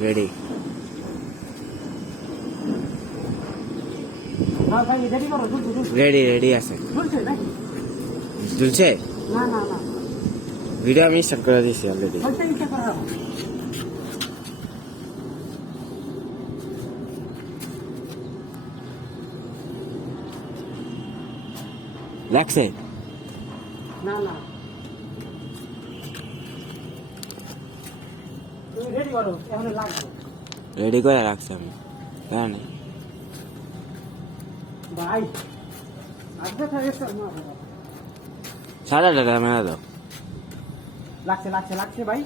ready ready ready আছে ঝুলছে video আমি স্টার্ট করে দিয়েছি অলরেডি লাগছে না না তুমি রেডি করো এখন লাগবে রেডি করে রাখছি আমি জানি ভাই আজকে থাকে না সাদা টাকা মেলা দাও লাগছে লাগছে লাগছে ভাই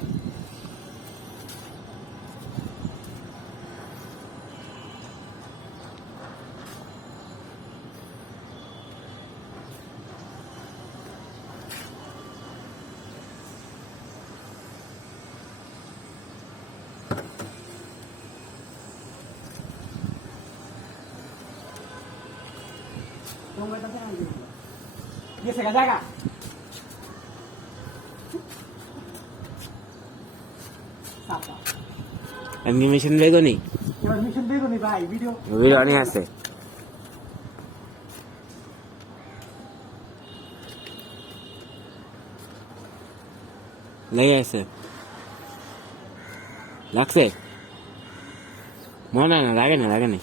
গেছে গা জায়গা অ্যানিমেশন বেগুনি এবার মিশন বেরোনি ভাই ভিডিও ভিডিও অনেক আছে লেগে আছে লাগছে মনে না লাগে না লাগে না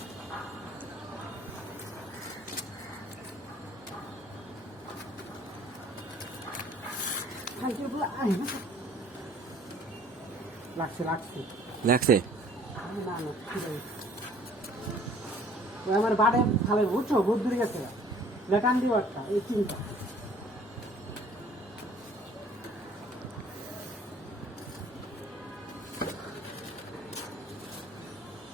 লাগছে লাগছে লাগছে না না আমার বাড়ে ভালো বুঝছো বহুত দূরে গেছে টান দিব একটা এই চিন্তা